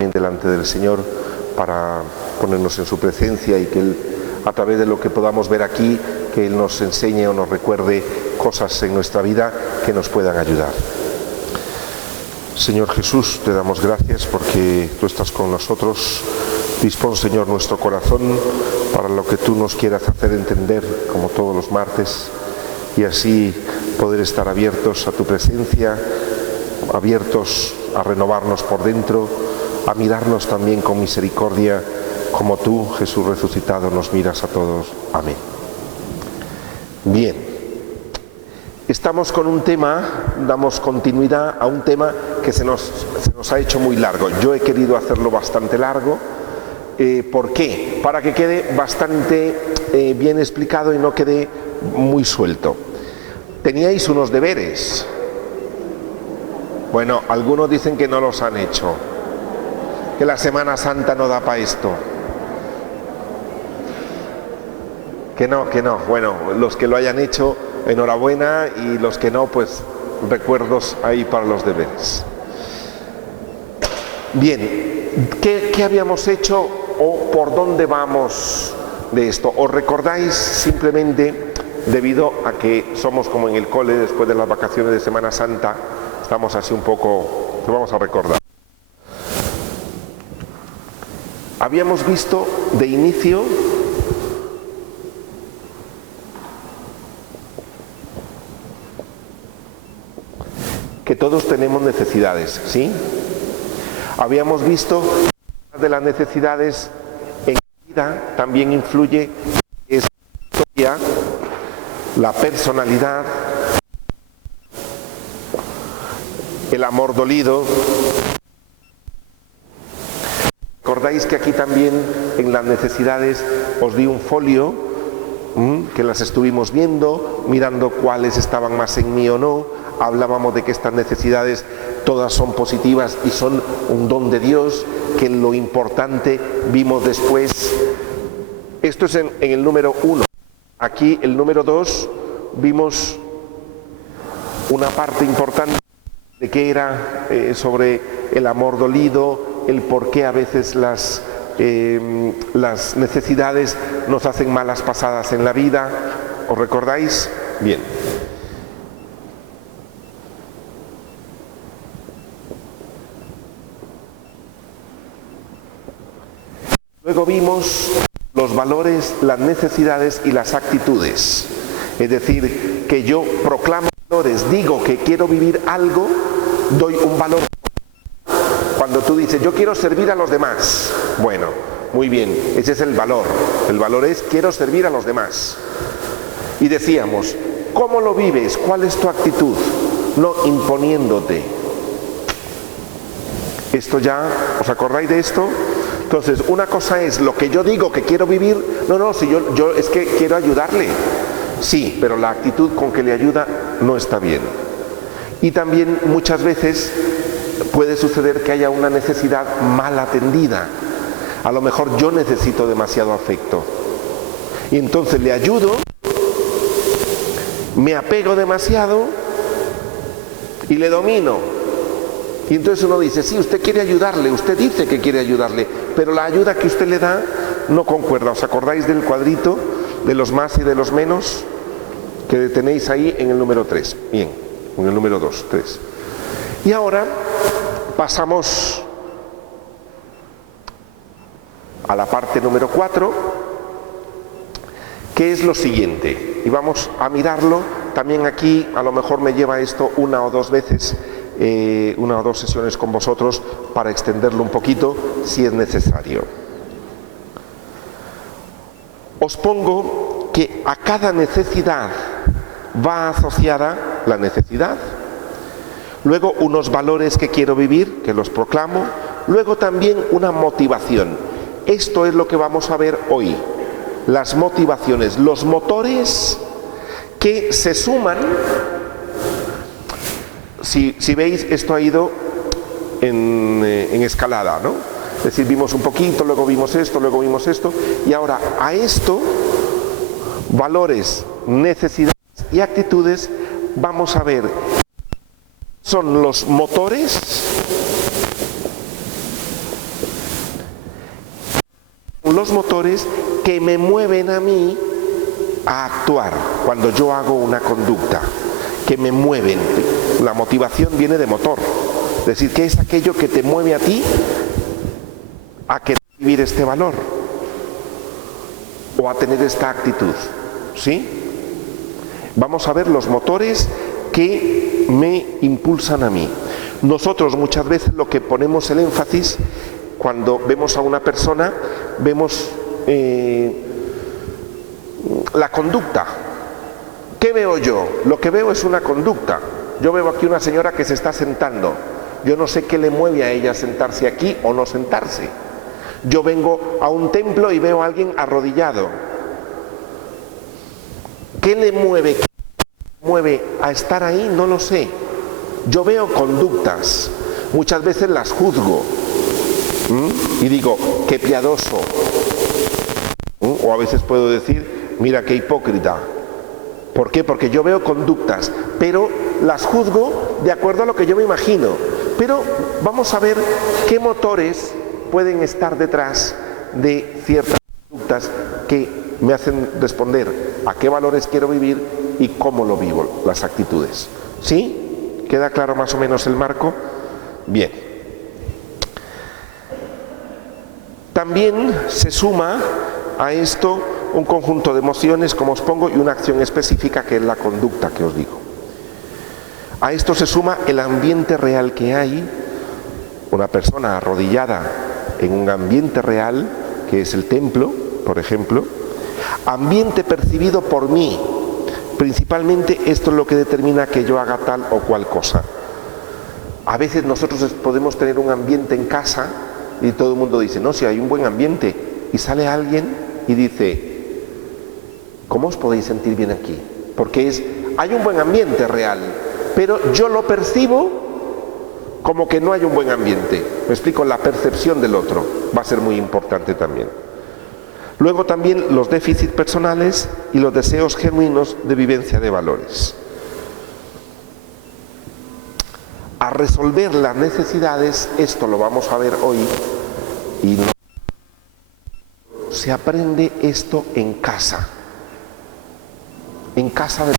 también delante del Señor para ponernos en su presencia y que Él, a través de lo que podamos ver aquí, que Él nos enseñe o nos recuerde cosas en nuestra vida que nos puedan ayudar. Señor Jesús, te damos gracias porque tú estás con nosotros. Dispón, Señor, nuestro corazón para lo que tú nos quieras hacer entender, como todos los martes, y así poder estar abiertos a tu presencia, abiertos a renovarnos por dentro, a mirarnos también con misericordia, como tú, Jesús resucitado, nos miras a todos. Amén. Bien, estamos con un tema, damos continuidad a un tema que se nos ha hecho muy largo. Yo he querido hacerlo bastante largo. ¿Por qué? Para que quede bastante bien explicado y no quede muy suelto. Teníais unos deberes. Bueno, algunos dicen que no los han hecho, que la Semana Santa no da para esto. Que no. Bueno, los que lo hayan hecho, enhorabuena, y los que no, pues recuerdos ahí para los deberes. Bien, ¿qué habíamos hecho o por dónde vamos de esto? ¿Os recordáis simplemente, debido a que somos como en el cole después de las vacaciones de Semana Santa, estamos así un poco, que vamos a recordar? Habíamos visto de inicio que todos tenemos necesidades, ¿sí? Habíamos visto que de las necesidades en la vida también influye esa historia, la personalidad, el amor dolido. ¿Recordáis que aquí también en las necesidades os di un folio que las estuvimos viendo, mirando cuáles estaban más en mí o no? Hablábamos de que estas necesidades todas son positivas y son un don de Dios, que lo importante vimos después. Esto es en el número 1. Aquí el número 2 vimos una parte importante de que era sobre el amor dolido, el por qué a veces las necesidades nos hacen malas pasadas en la vida. ¿Os recordáis? Bien. Luego vimos los valores, las necesidades y las actitudes. Es decir, que yo proclamo valores, digo que quiero vivir algo, doy un valor. Cuando tú dices, yo quiero servir a los demás, bueno, muy bien, ese es el valor. El valor es, quiero servir a los demás. Y decíamos, ¿cómo lo vives? ¿Cuál es tu actitud? No imponiéndote. Esto ya, ¿os acordáis de esto? Entonces, una cosa es lo que yo digo que quiero vivir. No, si yo es que quiero ayudarle. Sí, pero la actitud con que le ayuda no está bien. Y también muchas veces puede suceder que haya una necesidad mal atendida. A lo mejor yo necesito demasiado afecto. Y entonces le ayudo, me apego demasiado y le domino. Y entonces uno dice, sí, usted quiere ayudarle, usted dice que quiere ayudarle, pero la ayuda que usted le da no concuerda. ¿Os acordáis del cuadrito de los más y de los menos que tenéis ahí en el número 3? Bien, en el número 2, 3. Y ahora pasamos a la parte número 4, que es lo siguiente. Y vamos a mirarlo también aquí, a lo mejor me lleva esto una o dos veces, una o dos sesiones con vosotros para extenderlo un poquito si es necesario. Os pongo que a cada necesidad va asociada la necesidad, luego unos valores que quiero vivir, que los proclamo, luego también una motivación. Esto es lo que vamos a ver hoy, las motivaciones, los motores que se suman. Si veis, esto ha ido en escalada, ¿no? Es decir, vimos un poquito, luego vimos esto, y ahora a esto, valores, necesidades y actitudes, vamos a ver, son los motores los motores que me mueven a mí a actuar cuando yo hago una conducta, que me mueven. La motivación viene de motor, es decir, que es aquello que te mueve a ti a querer vivir este valor o a tener esta actitud, ¿sí? Vamos a ver los motores que me impulsan a mí. Nosotros muchas veces lo que ponemos el énfasis cuando vemos a una persona, vemos la conducta. ¿Qué veo yo? Lo que veo es una conducta. Yo veo aquí una señora que se está sentando. Yo no sé qué le mueve a ella sentarse aquí o no sentarse. Yo vengo a un templo y veo a alguien arrodillado. ¿Qué le mueve? ¿Qué le mueve a estar ahí? No lo sé. Yo veo conductas. Muchas veces las juzgo. Y digo, qué piadoso. O a veces puedo decir, mira qué hipócrita. ¿Por qué? Porque yo veo conductas, pero las juzgo de acuerdo a lo que yo me imagino. Pero vamos a ver qué motores pueden estar detrás de ciertas conductas que me hacen responder a qué valores quiero vivir y cómo lo vivo, las actitudes. ¿Sí? ¿Queda claro más o menos el marco? Bien. También se suma a esto un conjunto de emociones, como os pongo, y una acción específica que es la conducta que os digo. A esto se suma el ambiente real que hay, una persona arrodillada en un ambiente real, que es el templo, por ejemplo, ambiente percibido por mí. Principalmente esto es lo que determina que yo haga tal o cual cosa. A veces nosotros podemos tener un ambiente en casa y todo el mundo dice, no, si hay un buen ambiente, y sale alguien y dice, ¿cómo os podéis sentir bien aquí? Porque hay un buen ambiente real, pero yo lo percibo como que no hay un buen ambiente. Me explico, la percepción del otro va a ser muy importante también. Luego también los déficits personales y los deseos genuinos de vivencia de valores. A resolver las necesidades, esto lo vamos a ver hoy, y se aprende esto en casa. En casa de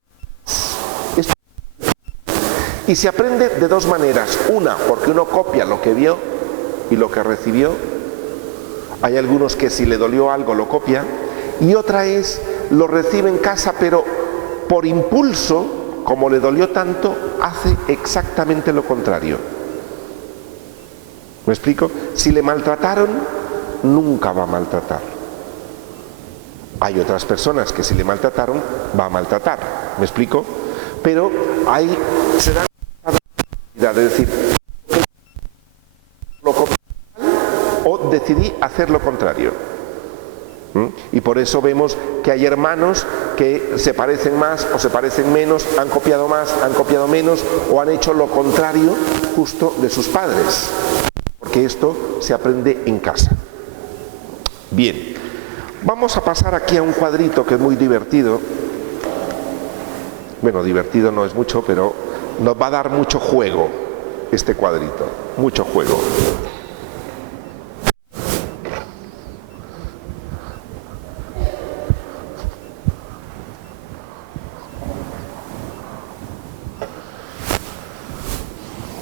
esto. Y se aprende de dos maneras. Una, porque uno copia lo que vio y lo que recibió. Hay algunos que si le dolió algo lo copia. Y otra es, lo recibe en casa, pero por impulso, como le dolió tanto, hace exactamente lo contrario. ¿Me explico? Si le maltrataron, nunca va a maltratar. Hay otras personas que si le maltrataron, va a maltratar. ¿Me explico? Pero ahí se da la posibilidad de decir, lo copié o decidí hacer lo contrario. Y por eso vemos que hay hermanos que se parecen más o se parecen menos, han copiado más, han copiado menos o han hecho lo contrario justo de sus padres. Porque esto se aprende en casa. Bien, vamos a pasar aquí a un cuadrito que es muy divertido. Bueno, divertido no es mucho, pero nos va a dar mucho juego este cuadrito, mucho juego.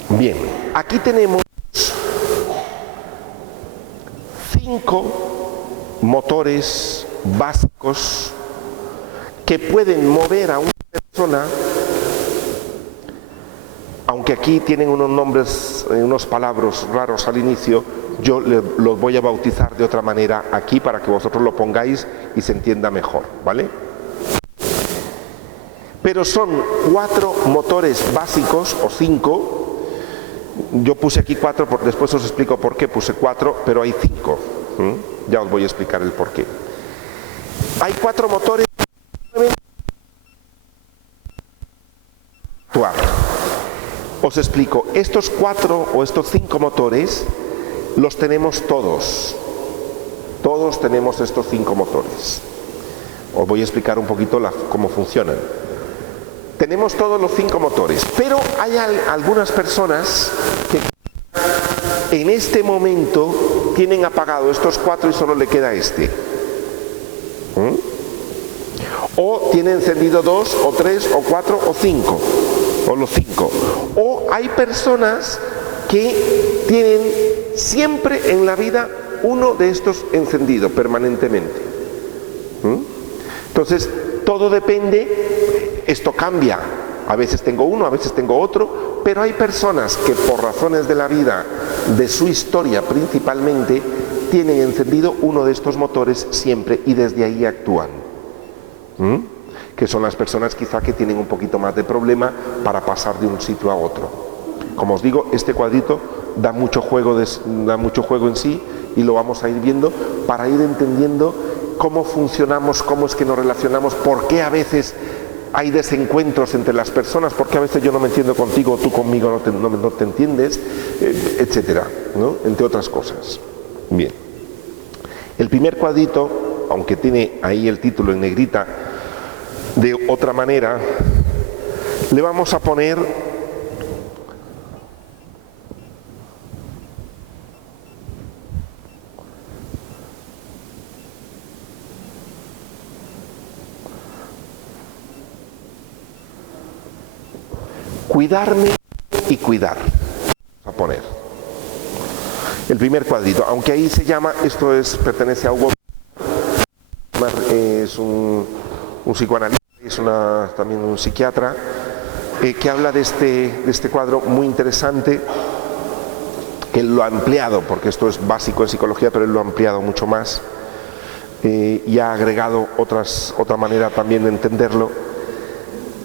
Bien, aquí tenemos 5 motores básicos que pueden mover a una persona, aunque aquí tienen unos nombres, unos palabras raros al inicio, yo los voy a bautizar de otra manera aquí para que vosotros lo pongáis y se entienda mejor, ¿vale? Pero son 4 motores básicos, o 5. Yo puse aquí 4, después os explico por qué puse 4, pero hay 5. Ya os voy a explicar el por qué. Hay 4 motores que pueden actuar. Os explico, estos 4 o estos 5 motores los tenemos todos. Todos tenemos estos 5 motores. Os voy a explicar un poquito cómo funcionan. Tenemos todos los 5 motores, pero hay algunas personas que en este momento tienen apagado estos 4 y solo le queda este. O tiene encendido 2 o 3 o 4 o 5, o los 5. O hay personas que tienen siempre en la vida uno de estos encendido permanentemente. Entonces, todo depende, esto cambia. A veces tengo uno, a veces tengo otro, pero hay personas que por razones de la vida, de su historia principalmente, tienen encendido uno de estos motores siempre y desde ahí actúan. Que son las personas quizá que tienen un poquito más de problema para pasar de un sitio a otro. Como os digo, este cuadrito da mucho juego en sí y lo vamos a ir viendo para ir entendiendo cómo funcionamos, cómo es que nos relacionamos, por qué a veces hay desencuentros entre las personas, por qué a veces yo no me entiendo contigo, tú conmigo no te entiendes, etcétera, ¿no? Entre otras cosas. Bien. El primer cuadrito, aunque tiene ahí el título en negrita, de otra manera, le vamos a poner cuidarme y cuidar. Vamos a poner el primer cuadrito, aunque ahí se llama, pertenece a Hugo, es un psicoanalista, es también un psiquiatra, que habla de este cuadro muy interesante, que él lo ha ampliado, porque esto es básico en psicología, pero él lo ha ampliado mucho más, y ha agregado otra manera también de entenderlo.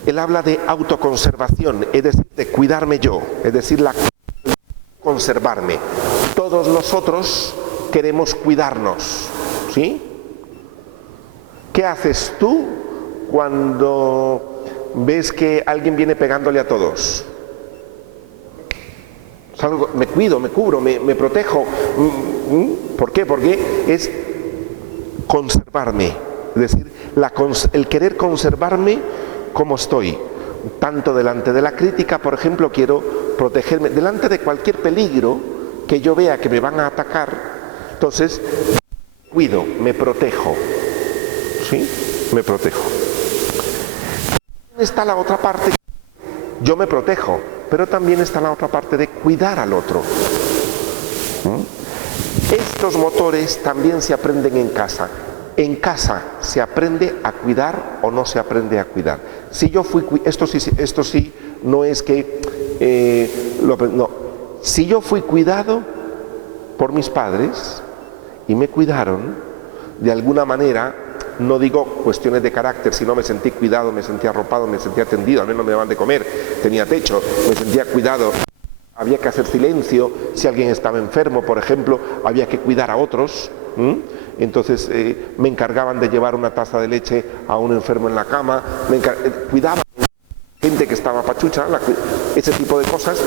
Él habla de autoconservación, es decir, de cuidarme yo, es decir, conservarme. Todos nosotros queremos cuidarnos, ¿sí? ¿Qué haces tú cuando ves que alguien viene pegándole a todos? Salgo, me cuido, me cubro, me protejo. ¿Por qué? Porque es conservarme, es decir, el querer conservarme como estoy. Tanto delante de la crítica, por ejemplo, quiero protegerme delante de cualquier peligro que yo vea que me van a atacar. Entonces, cuido, me protejo. ¿Sí? Me protejo. Está la otra parte, yo me protejo, pero también está la otra parte de cuidar al otro. Estos motores también se aprenden en casa. En casa se aprende a cuidar o no se aprende a cuidar. Si yo fui, esto sí, no es que, no. Si yo fui cuidado por mis padres y me cuidaron, de alguna manera, no digo cuestiones de carácter, sino me sentí cuidado, me sentí arropado, me sentí atendido, al menos no me daban de comer, tenía techo, me sentía cuidado. Había que hacer silencio, si alguien estaba enfermo, por ejemplo, había que cuidar a otros. Entonces me encargaban de llevar una taza de leche a un enfermo en la cama, cuidaban a gente que estaba pachucha, ese tipo de cosas.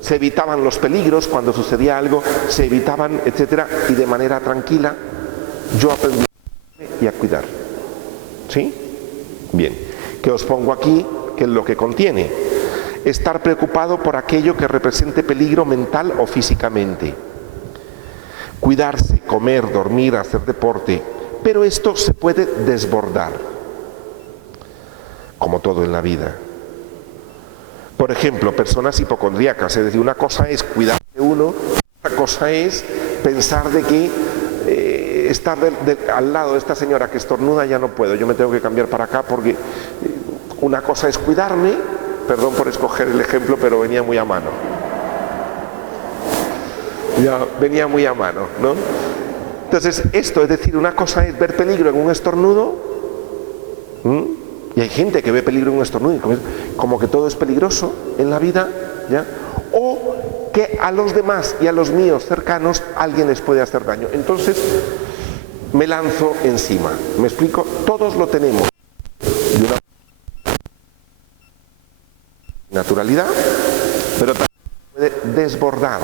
Se evitaban los peligros cuando sucedía algo, se evitaban, etcétera, y de manera tranquila yo aprendí y a cuidar. ¿Sí? Bien. ¿Qué os pongo aquí? ¿Qué es lo que contiene? Estar preocupado por aquello que represente peligro mental o físicamente. Cuidarse, comer, dormir, hacer deporte, pero esto se puede desbordar, como todo en la vida. Por ejemplo, personas hipocondríacas, es decir, una cosa es cuidar de uno, otra cosa es pensar de que estar al lado de esta señora que estornuda ya no puedo, yo me tengo que cambiar para acá porque una cosa es cuidarme, perdón por escoger el ejemplo, pero venía muy a mano. Ya venía muy a mano, ¿no? Entonces, esto, es decir, una cosa es ver peligro en un estornudo, y hay gente que ve peligro en un estornudo, como que todo es peligroso en la vida, ¿ya? O que a los demás y a los míos cercanos alguien les puede hacer daño. Entonces, me lanzo encima. ¿Me explico? Todos lo tenemos de una naturalidad, pero también puede desbordar.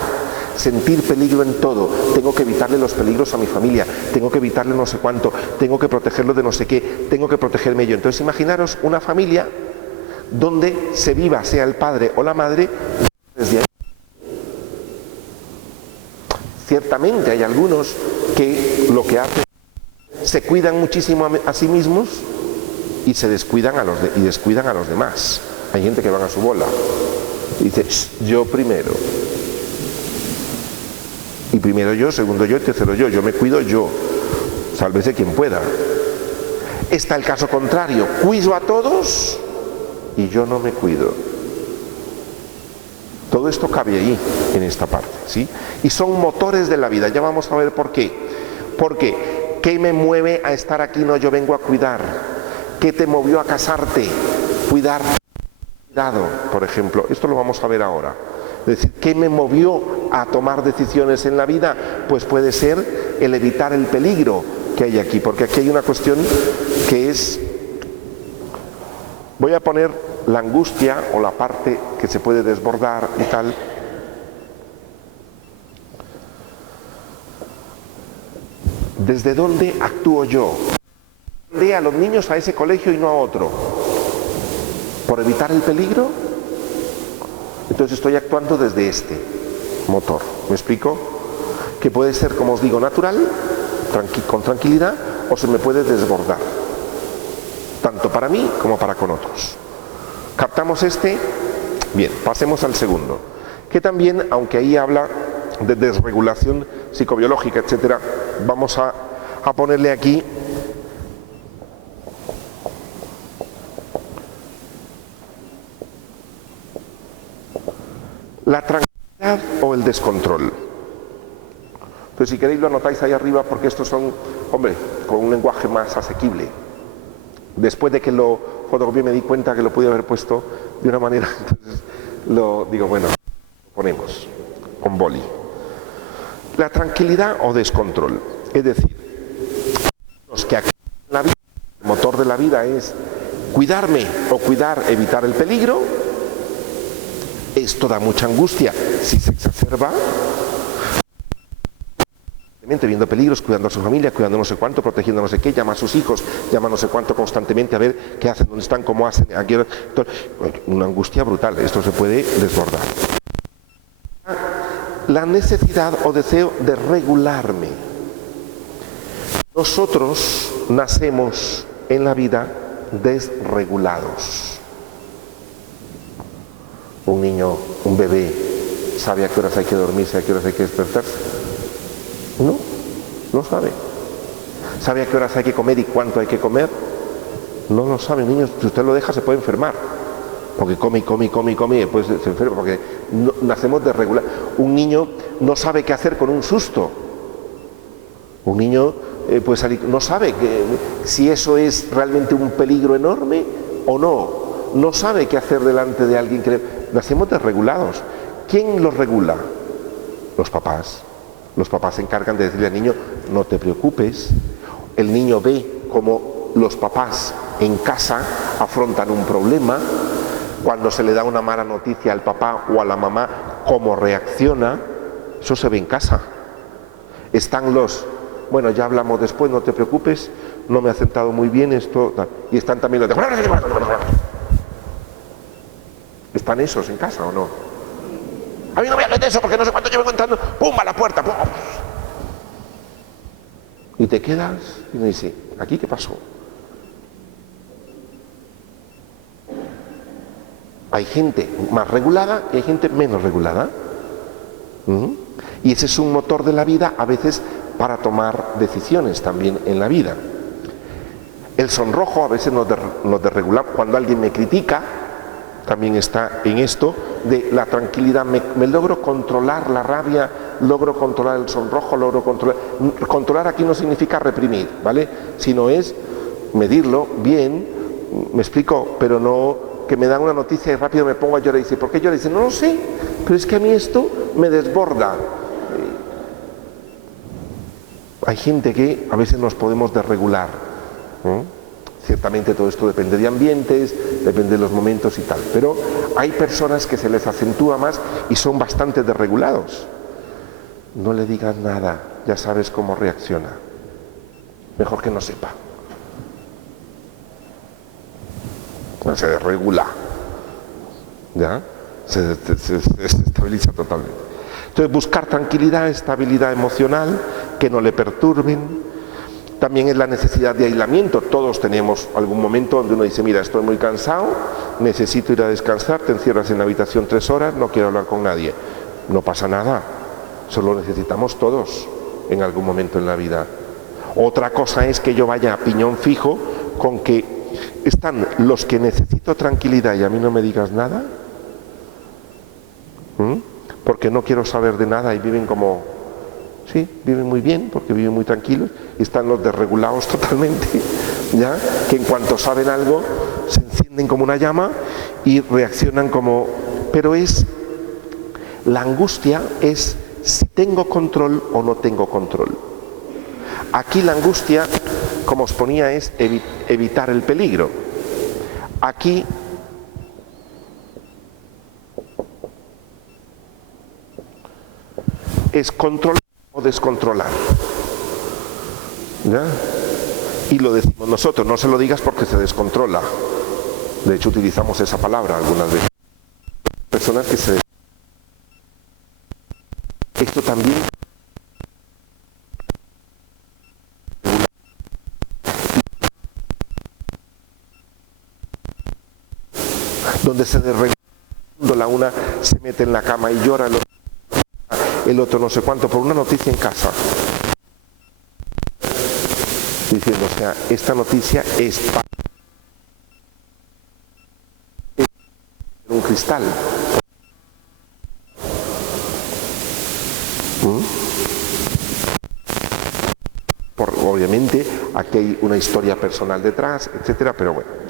Sentir peligro en todo, tengo que evitarle los peligros a mi familia, tengo que evitarle no sé cuánto, tengo que protegerlo de no sé qué, tengo que protegerme yo. Entonces imaginaros una familia donde se viva, sea el padre o la madre, desde ahí. Ciertamente hay algunos que lo que hacen se cuidan muchísimo a sí mismos y se descuidan descuidan a los demás. Hay gente que van a su bola y dice, yo primero. Y primero yo, segundo yo y tercero yo me cuido yo. Sálvese quien pueda. Está el caso contrario, cuido a todos y yo no me cuido. Todo esto cabe ahí, en esta parte, ¿sí? Y son motores de la vida, ya vamos a ver por qué. Porque, ¿qué me mueve a estar aquí? No, yo vengo a cuidar. ¿Qué te movió a casarte? Cuidar. Cuidado, por ejemplo, esto lo vamos a ver ahora. Es decir, ¿qué me movió a tomar decisiones en la vida? Pues puede ser el evitar el peligro que hay aquí, porque aquí hay una cuestión que es, voy a poner la angustia o la parte que se puede desbordar y tal. ¿Desde dónde actúo yo? ¿Mandé a los niños a ese colegio y no a otro? ¿Por evitar el peligro? Entonces estoy actuando desde este motor. ¿Me explico? Que puede ser, como os digo, natural, con tranquilidad, o se me puede desbordar. Tanto para mí como para con otros. ¿Captamos este? Bien, pasemos al segundo. Que también, aunque ahí habla de desregulación psicobiológica, etcétera, vamos a ponerle aquí la tranquilidad o el descontrol. Entonces, si queréis lo anotáis ahí arriba, porque estos son, hombre, con un lenguaje más asequible. Después de que lo fotocopié me di cuenta que lo podía haber puesto de una manera, entonces lo digo, bueno, lo ponemos con boli. La tranquilidad o descontrol, es decir, los que aquí en la vida, el motor de la vida es cuidarme o evitar el peligro. Esto da mucha angustia si se exacerba. Viendo peligros, cuidando a su familia, cuidando no sé cuánto, protegiendo no sé qué, llama a sus hijos, llama no sé cuánto constantemente a ver qué hacen, dónde están, cómo hacen, aquí, una angustia brutal, esto se puede desbordar. La necesidad o deseo de regularme. Nosotros nacemos en la vida desregulados. Un niño, un bebé, sabe a qué horas hay que dormirse, a qué horas hay que despertarse. No sabe. ¿Sabe a qué horas hay que comer y cuánto hay que comer? No lo sabe, niños. Si usted lo deja se puede enfermar. Porque come y después se enferma. Porque no, nacemos desregulados. Un niño no sabe qué hacer con un susto. Un niño puede salir, no sabe si eso es realmente un peligro enorme o no. No sabe qué hacer delante de alguien que nacemos desregulados. ¿Quién los regula? Los papás. Los papás se encargan de decirle al niño, no te preocupes. El niño ve cómo los papás en casa afrontan un problema. Cuando se le da una mala noticia al papá o a la mamá, cómo reacciona. Eso se ve en casa. Están bueno, ya hablamos después, no te preocupes, no me ha sentado muy bien esto. Y están también los de... ¿Están esos en casa o no? A mí no me hables de eso porque no sé cuánto llevo contando. ¡Pum! A la puerta. ¡Pum! Y te quedas y me dice, ¿aquí qué pasó? Hay gente más regulada y hay gente menos regulada. Y ese es un motor de la vida a veces para tomar decisiones también en la vida. El sonrojo a veces nos desregula. Cuando alguien me critica, también está en esto de la tranquilidad. Me logro controlar la rabia, logro controlar el sonrojo, logro controlar. Controlar aquí no significa reprimir, ¿vale? Sino es medirlo bien, me explico, pero no que me dan una noticia y rápido me pongo a llorar y dice, ¿por qué llora? Y dice, no lo sé, pero es que a mí esto me desborda. Hay gente que a veces nos podemos desregular, ¿no? Ciertamente todo esto depende de ambientes, depende de los momentos y tal, pero hay personas que se les acentúa más y son bastante desregulados. No le digas nada, ya sabes cómo reacciona. Mejor que no sepa. No se desregula. ¿Ya? se desestabiliza totalmente. Entonces, buscar tranquilidad, estabilidad emocional, que no le perturben. También es la necesidad de aislamiento. Todos tenemos algún momento donde uno dice, mira, estoy muy cansado, necesito ir a descansar, te encierras en la habitación 3 horas, no quiero hablar con nadie. No pasa nada, solo necesitamos todos en algún momento en la vida. Otra cosa es que yo vaya a piñón fijo con que están los que necesito tranquilidad y a mí no me digas nada, porque no quiero saber de nada y viven como, sí, viven muy bien porque viven muy tranquilos, y están los desregulados totalmente, ¿ya? Que en cuanto saben algo se encienden como una llama y reaccionan como, pero es, la angustia es si tengo control o no tengo control. Aquí la angustia, como os ponía, es evitar el peligro. Aquí es controlar o descontrolar. ¿Ya? Y lo decimos nosotros, no se lo digas porque se descontrola. De hecho utilizamos esa palabra algunas veces. Personas que se... Esto también... Donde se desregula, la una se mete en la cama y llora, el otro no sé cuánto, por una noticia en casa. Diciendo, o sea, esta noticia es para un cristal. Obviamente, aquí hay una historia personal detrás, etcétera, pero bueno.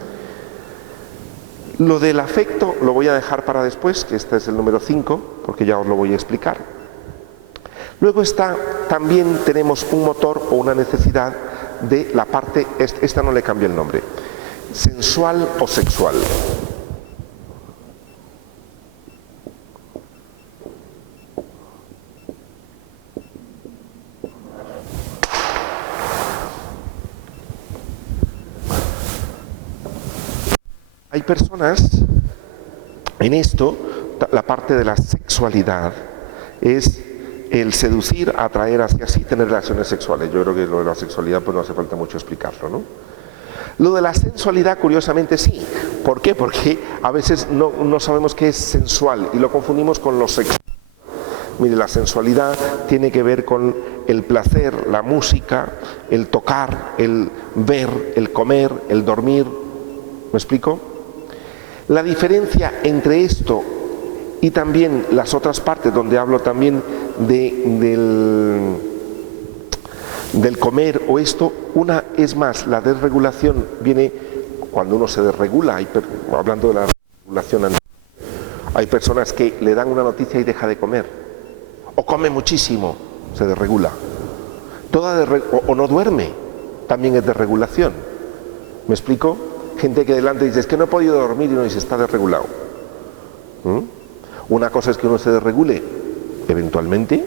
Lo del afecto lo voy a dejar para después, que este es el número 5, porque ya os lo voy a explicar. Luego está, también tenemos un motor o una necesidad de la parte, esta no le cambio el nombre, sensual o sexual. Hay personas, en esto, la parte de la sexualidad es el seducir, atraer hacia sí, tener relaciones sexuales. Yo creo que lo de la sexualidad pues no hace falta mucho explicarlo, ¿no? Lo de la sensualidad, curiosamente, sí. ¿Por qué? Porque a veces no sabemos qué es sensual y lo confundimos con lo sexual. Mire, la sensualidad tiene que ver con el placer, la música, el tocar, el ver, el comer, el dormir. ¿Me explico? La diferencia entre esto y también las otras partes donde hablo también del comer o esto, una es más, la desregulación viene cuando uno se desregula, hablando de la regulación, hay personas que le dan una noticia y deja de comer, o come muchísimo, se desregula, o no duerme, también es desregulación. ¿Me explico? Gente que delante dice, es que no he podido dormir, y uno dice, está desregulado. Una cosa es que uno se desregule, eventualmente,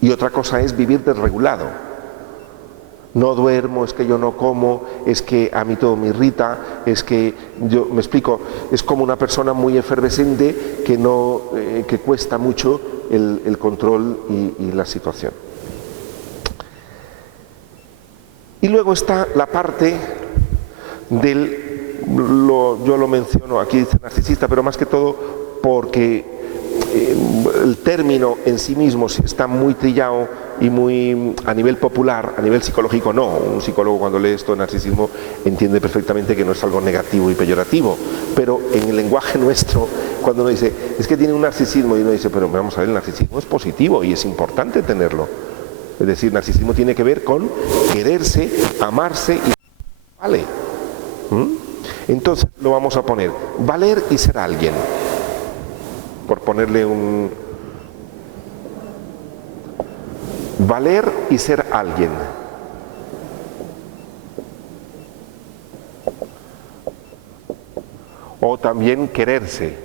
y otra cosa es vivir desregulado. No duermo, es que yo no como, es que a mí todo me irrita, es que yo, me explico, es como una persona muy efervescente que cuesta mucho el control y la situación. Y luego está la parte yo lo menciono, aquí dice narcisista, pero más que todo porque el término en sí mismo está muy trillado y muy a nivel popular, a nivel psicológico no. Un psicólogo cuando lee esto de narcisismo entiende perfectamente que no es algo negativo y peyorativo, pero en el lenguaje nuestro, cuando uno dice, es que tiene un narcisismo, y uno dice, pero vamos a ver, el narcisismo es positivo y es importante tenerlo. Es decir, narcisismo tiene que ver con quererse, amarse y vale. Entonces lo vamos a poner, valer y ser alguien, por ponerle un... Valer y ser alguien. O también quererse,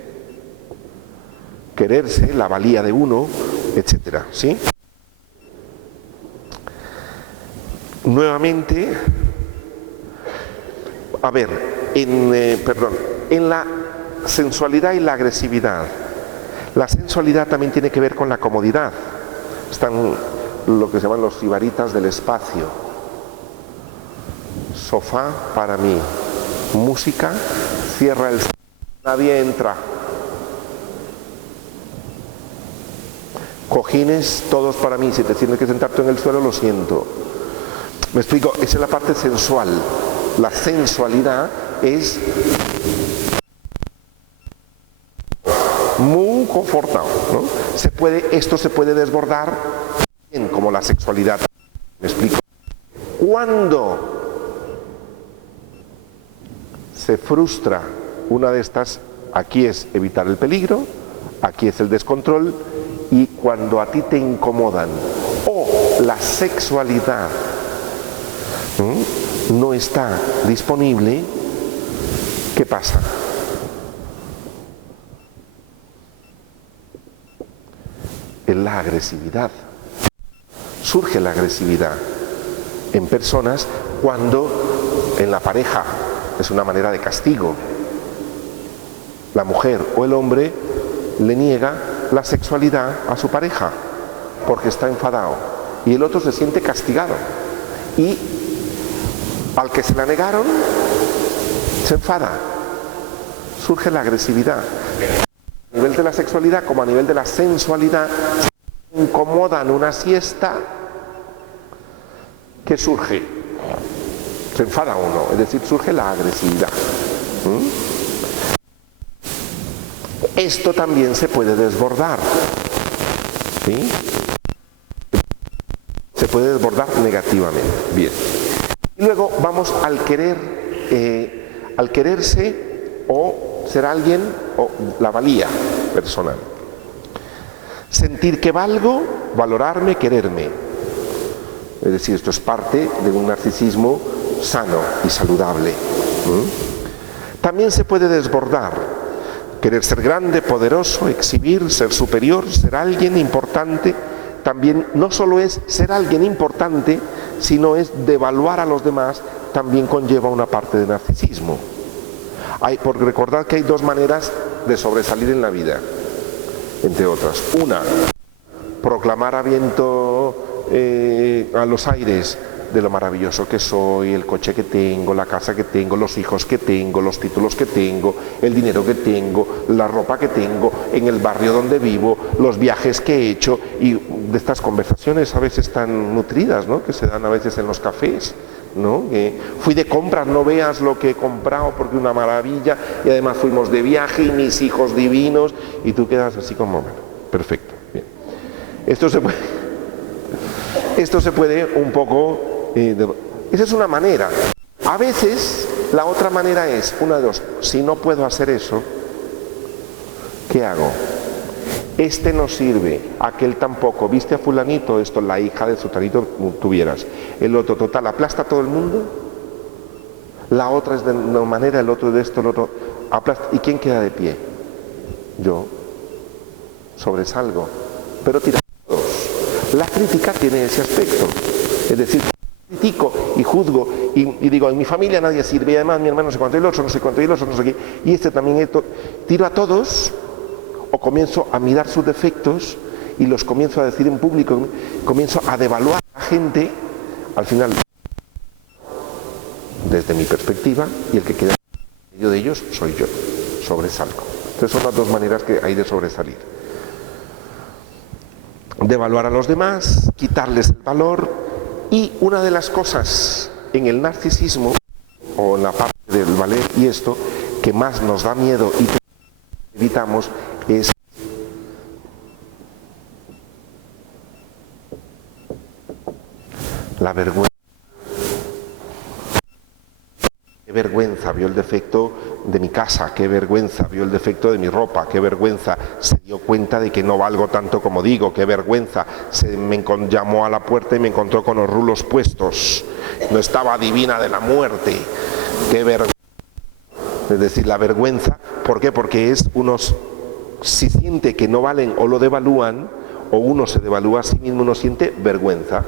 la valía de uno, etcétera, ¿sí? Nuevamente, a ver, en la sensualidad y la agresividad. La sensualidad también tiene que ver con la comodidad. Están lo que se llaman los sibaritas del espacio. Sofá para mí, música, cierra el... nadie entra. Cojines, todos para mí, si te tienes que sentarte en el suelo, lo siento. Me explico, esa es la parte sensual. La sensualidad es muy confortable, ¿no? Esto se puede desbordar bien como la sexualidad. Me explico. Cuando se frustra una de estas, aquí es evitar el peligro, aquí es el descontrol, y cuando a ti te incomodan o la sexualidad no está disponible, ¿qué pasa? Es la agresividad. Surge la agresividad en personas cuando en la pareja es una manera de castigo. La mujer o el hombre le niega la sexualidad a su pareja porque está enfadado y el otro se siente castigado, y al que se la negaron se enfada, surge la agresividad. A nivel de la sexualidad como a nivel de la sensualidad, se incomodan una siesta, ¿qué surge? Se enfada uno, es decir, surge la agresividad. Esto también se puede desbordar, ¿sí? Se puede desbordar negativamente. Bien. Y luego vamos al querer, al quererse o ser alguien, o la valía personal. Sentir que valgo, valorarme, quererme. Es decir, esto es parte de un narcisismo sano y saludable. También se puede desbordar. Querer ser grande, poderoso, exhibir, ser superior, ser alguien importante. También no solo es ser alguien importante, sino es devaluar a los demás, también conlleva una parte de narcisismo. Porque recordad que hay dos maneras de sobresalir en la vida, entre otras. Una, proclamar a viento a los aires de lo maravilloso que soy, el coche que tengo, la casa que tengo, los hijos que tengo, los títulos que tengo, el dinero que tengo, la ropa que tengo, en el barrio donde vivo, los viajes que he hecho, y de estas conversaciones a veces tan nutridas, ¿no?, que se dan a veces en los cafés, ¿no? Que fui de compras, no veas lo que he comprado porque una maravilla, y además fuimos de viaje y mis hijos divinos, y tú quedas así como, bueno, perfecto, bien. Esto se puede un poco... esa es una manera. A veces la otra manera es una de dos. Si no puedo hacer eso, ¿qué hago? Este no sirve, aquel tampoco. ¿Viste a fulanito? Esto, la hija de sutanito tuvieras. El otro, total, aplasta a todo el mundo. La otra es de una manera, el otro de esto, el otro aplasta. ¿Y quién queda de pie? Yo sobresalgo, pero tira a todos. La crítica tiene ese aspecto. Es decir, critico y juzgo y digo, en mi familia nadie sirve, y además mi hermano no sé cuánto, y el otro no sé cuánto, y el otro no sé qué, y este también, esto, tiro a todos, o comienzo a mirar sus defectos y los comienzo a decir en público, comienzo a devaluar a la gente, al final, desde mi perspectiva, y el que queda en medio de ellos soy yo, sobresalgo. Entonces son las dos maneras que hay de sobresalir. Devaluar a los demás, quitarles el valor. Y una de las cosas en el narcisismo, o en la parte del valer y esto, que más nos da miedo y evitamos, es la vergüenza. Qué vergüenza, vio el defecto de mi casa, qué vergüenza, vio el defecto de mi ropa, qué vergüenza, se dio cuenta de que no valgo tanto como digo, qué vergüenza, llamó a la puerta y me encontró con los rulos puestos, no estaba divina de la muerte, qué vergüenza. Es decir, la vergüenza, ¿por qué? Porque es unos, si siente que no valen o lo devalúan, o uno se devalúa a sí mismo, uno siente vergüenza.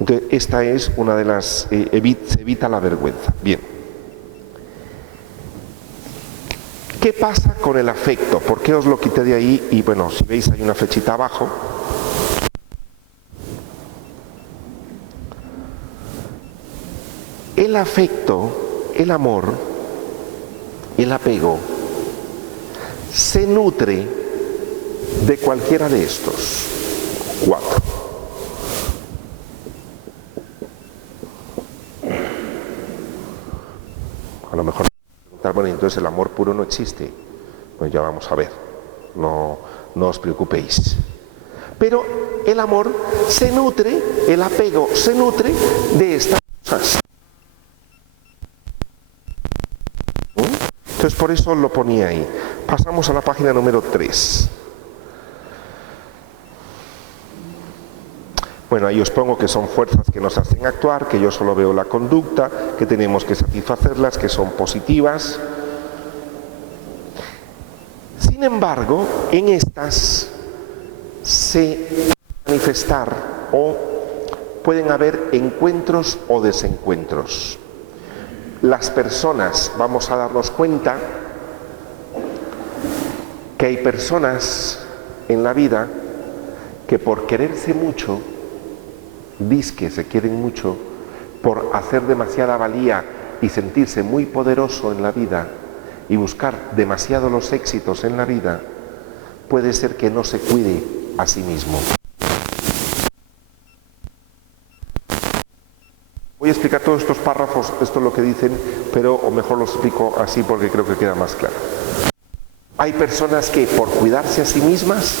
Entonces, esta es una de las... se evita la vergüenza. Bien. ¿Qué pasa con el afecto? ¿Por qué os lo quité de ahí? Y bueno, si veis hay una flechita abajo. El afecto, el amor, el apego, se nutre de cualquiera de estos 4. A lo mejor bueno, entonces el amor puro no existe. Pues ya vamos a ver, no os preocupéis. Pero el amor se nutre, el apego se nutre de estas cosas. Entonces por eso lo ponía ahí. Pasamos a la página número 3. Bueno, ahí os pongo que son fuerzas que nos hacen actuar, que yo solo veo la conducta, que tenemos que satisfacerlas, que son positivas. Sin embargo, en estas se manifestar o pueden haber encuentros o desencuentros. Las personas, vamos a darnos cuenta que hay personas en la vida que por quererse mucho, que se quieren mucho, por hacer demasiada valía y sentirse muy poderoso en la vida y buscar demasiado los éxitos en la vida, puede ser que no se cuide a sí mismo. Voy a explicar todos estos párrafos, esto es lo que dicen, pero o mejor lo explico así porque creo que queda más claro. Hay personas que por cuidarse a sí mismas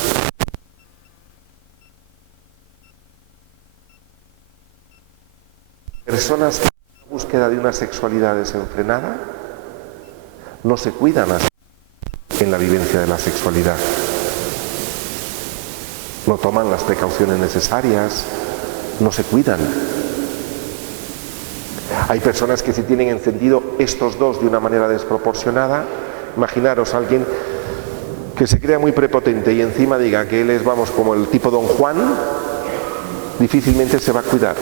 personas que en búsqueda de una sexualidad desenfrenada no se cuidan así en la vivencia de la sexualidad. No toman las precauciones necesarias, no se cuidan. Hay personas que si tienen encendido estos dos de una manera desproporcionada, imaginaros a alguien que se crea muy prepotente y encima diga que él es, vamos, como el tipo Don Juan, difícilmente se va a cuidar.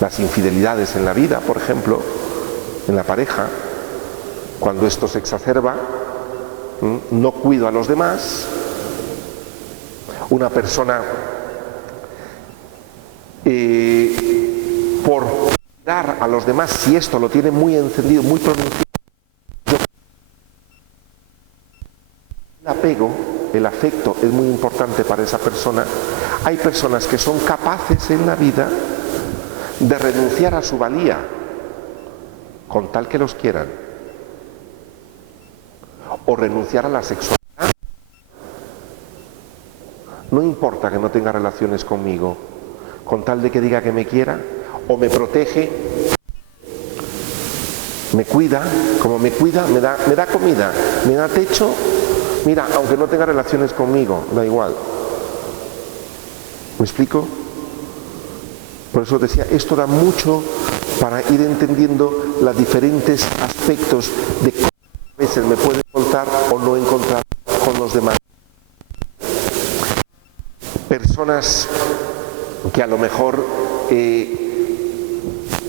Las infidelidades en la vida, por ejemplo, en la pareja, cuando esto se exacerba, no cuido a los demás. Una persona por dar a los demás, si esto lo tiene muy encendido, muy pronunciado, el apego, el afecto es muy importante para esa persona. Hay personas que son capaces en la vida de renunciar a su valía con tal que los quieran, o renunciar a la sexualidad. No importa que no tenga relaciones conmigo, con tal de que diga que me quiera, o me protege, me cuida, como me cuida, me da comida, me da techo, mira, aunque no tenga relaciones conmigo, da igual. ¿Me explico? Por eso decía, esto da mucho para ir entendiendo los diferentes aspectos de cómo a veces me puedo encontrar o no encontrar con los demás. Personas que a lo mejor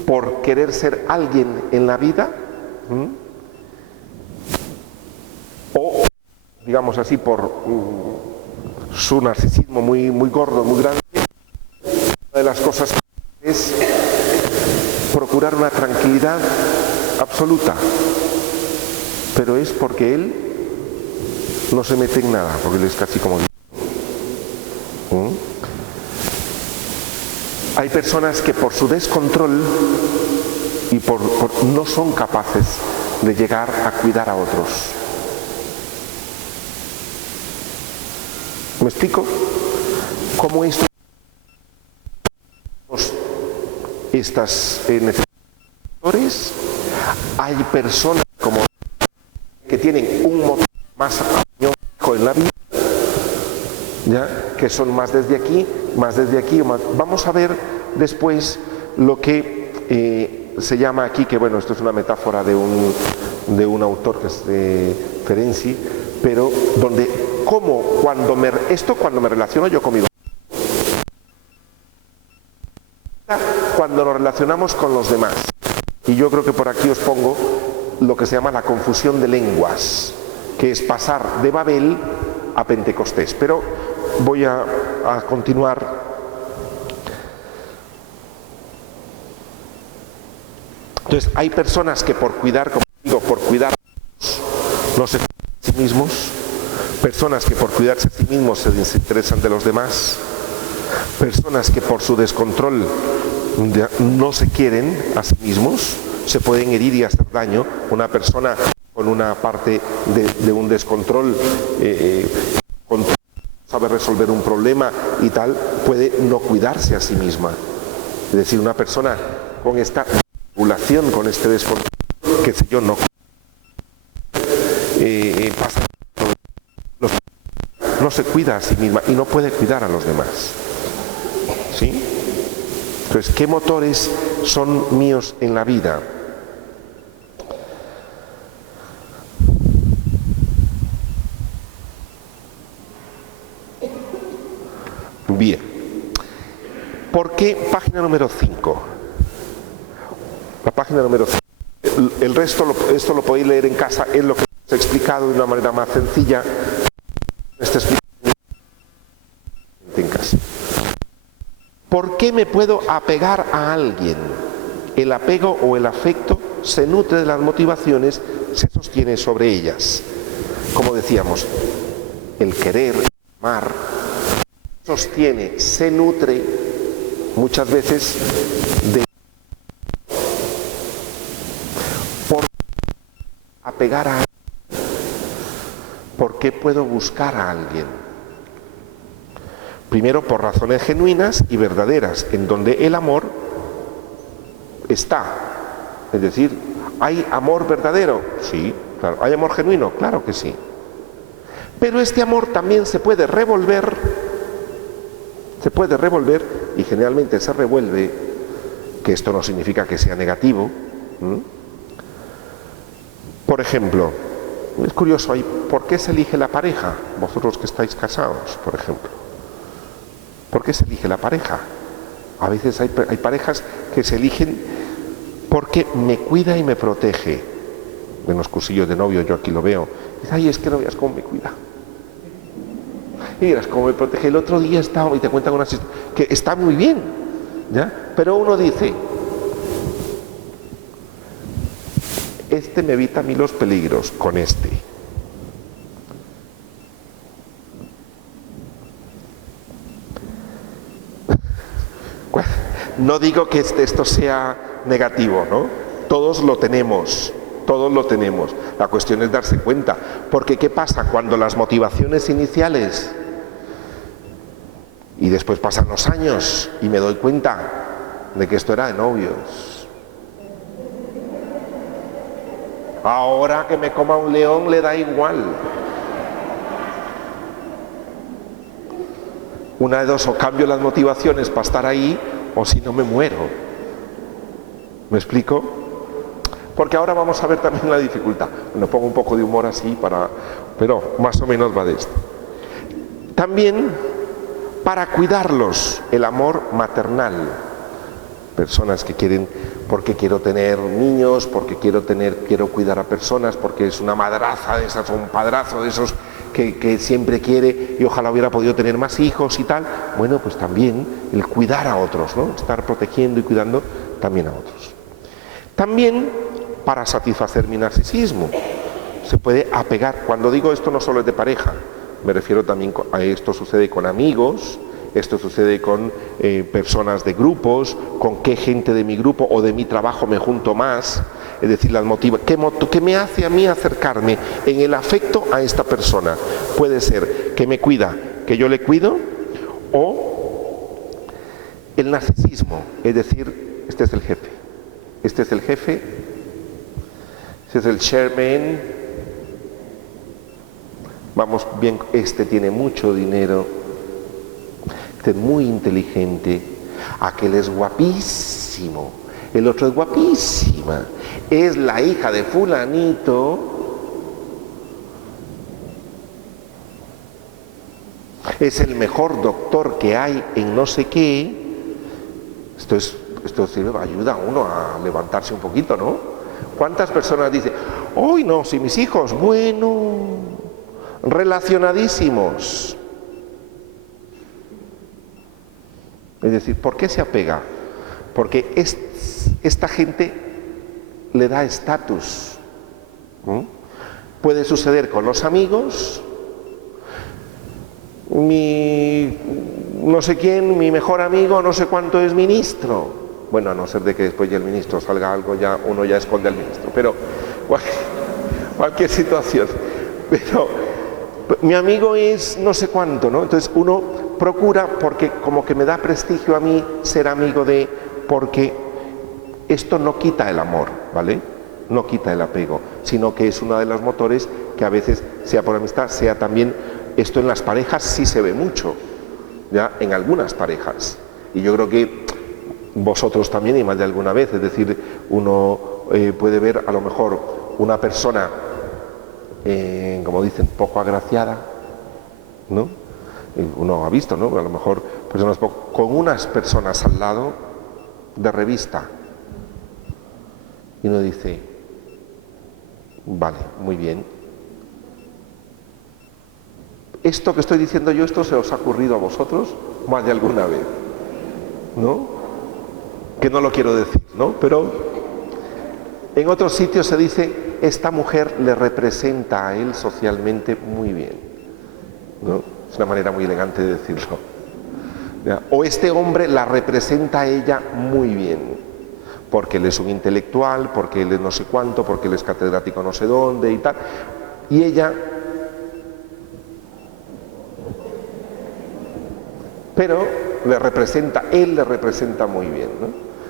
por querer ser alguien en la vida, o digamos así, por su narcisismo muy gordo, muy grande, una de las cosas es procurar una tranquilidad absoluta, pero es porque él no se mete en nada, porque él es casi como Dios. Hay personas que por su descontrol y por no son capaces de llegar a cuidar a otros. ¿Me explico? ¿Cómo estas necesidades? Hay personas como que tienen un motor más añojo en la vida, ¿ya? Que son más desde aquí, más. Vamos a ver después lo que se llama aquí, que bueno, esto es una metáfora de un autor que es Ferenczi, pero donde cuando me relaciono yo conmigo, cuando nos relacionamos con los demás, y yo creo que por aquí os pongo lo que se llama la confusión de lenguas, que es pasar de Babel a Pentecostés. Pero voy a continuar. Entonces, hay personas que por cuidar, como digo, por cuidar no se cuidan a sí mismos, personas que por cuidarse a sí mismos se desinteresan de los demás, personas que por su descontrol no se quieren a sí mismos, se pueden herir y hacer daño. Una persona con una parte de un descontrol, sabe resolver un problema y tal, puede no cuidarse a sí misma. Es decir, una persona con esta regulación, con este descontrol, que sé yo, no pasa, no se cuida a sí misma y no puede cuidar a los demás. ¿Sí? Entonces, ¿qué motores son míos en la vida? Bien. ¿Por qué página número 5? La página número 5. El resto, esto lo podéis leer en casa, es lo que os he explicado de una manera más sencilla. En casa. ¿Por qué me puedo apegar a alguien? El apego o el afecto se nutre de las motivaciones, se sostiene sobre ellas. Como decíamos, el querer, el amar, sostiene, se nutre muchas veces de por apegar a alguien. ¿Por qué puedo buscar a alguien? Primero, por razones genuinas y verdaderas, en donde el amor está. Es decir, ¿hay amor verdadero? Sí, claro. ¿Hay amor genuino? Claro que sí. Pero este amor también se puede revolver y generalmente se revuelve, que esto no significa que sea negativo. Por ejemplo, es curioso, ¿por qué se elige la pareja? Vosotros que estáis casados, por ejemplo. ¿Por qué se elige la pareja? A veces hay parejas que se eligen porque me cuida y me protege. En los cursillos de novio yo aquí lo veo. Dice, ay, es que no veas cómo me cuida. Y miras cómo me protege. El otro día estaba, y te cuentan una historia, que está muy bien, ¿ya? Pero uno dice, este me evita a mí los peligros con este. No digo que esto sea negativo, ¿no? Todos lo tenemos. La cuestión es darse cuenta. Porque ¿qué pasa? Cuando las motivaciones iniciales, y después pasan los años, y me doy cuenta de que esto era de novios. Ahora que me coma un león le da igual. Una de dos, o cambio las motivaciones para estar ahí, o si no me muero. ¿Me explico? Porque ahora vamos a ver también la dificultad. Bueno, pongo un poco de humor así pero más o menos va de esto. También para cuidarlos, el amor maternal. Personas que quieren, porque quiero tener niños, porque quiero cuidar a personas, porque es una madraza de esas o un padrazo de esos que siempre quiere y ojalá hubiera podido tener más hijos y tal. Bueno, pues también el cuidar a otros, ¿no? Estar protegiendo y cuidando también a otros. También para satisfacer mi narcisismo. Se puede apegar. Cuando digo esto no solo es de pareja, me refiero también a esto sucede con amigos, esto sucede con personas de grupos, con qué gente de mi grupo o de mi trabajo me junto más, es decir, las motiva. ¿Qué me hace a mí acercarme en el afecto a esta persona? Puede ser que me cuida, que yo le cuido, o el narcisismo, es decir, este es el jefe, este es el chairman, vamos bien, este tiene mucho dinero, este es muy inteligente, aquel es guapísimo, el otro es guapísima, es la hija de fulanito, es el mejor doctor que hay en no sé qué. Esto sirve, ayuda a uno a levantarse un poquito, ¿no? ¿Cuántas personas dicen, Uy, no, si mis hijos, bueno, relacionadísimos. Es decir, ¿por qué se apega? Porque esta gente le da estatus. Puede suceder con los amigos, no sé quién, mi mejor amigo, no sé cuánto es ministro. Bueno, a no ser de que después ya el ministro salga algo, ya uno ya esconde al ministro, pero cualquier situación. Pero mi amigo es no sé cuánto, ¿no? Entonces uno procura, porque como que me da prestigio a mí ser amigo de, porque esto no quita el amor, ¿vale? No quita el apego, sino que es uno de los motores que a veces, sea por amistad, sea también, esto en las parejas sí se ve mucho, ya en algunas parejas. Y yo creo que vosotros también, y más de alguna vez, es decir, uno puede ver a lo mejor una persona, como dicen, poco agraciada, ¿no? Uno ha visto, ¿no? A lo mejor personas con unas personas al lado de revista. Y uno dice, vale, muy bien. Esto que estoy diciendo yo, esto se os ha ocurrido a vosotros más de alguna vez, ¿no? Que no lo quiero decir, ¿no? Pero en otros sitios se dice, esta mujer le representa a él socialmente muy bien, ¿no? Es una manera muy elegante de decirlo. ¿Ya? O este hombre la representa a ella muy bien, porque él es un intelectual, porque él es no sé cuánto, porque él es catedrático no sé dónde y tal. Y ella, pero él le representa muy bien, ¿no?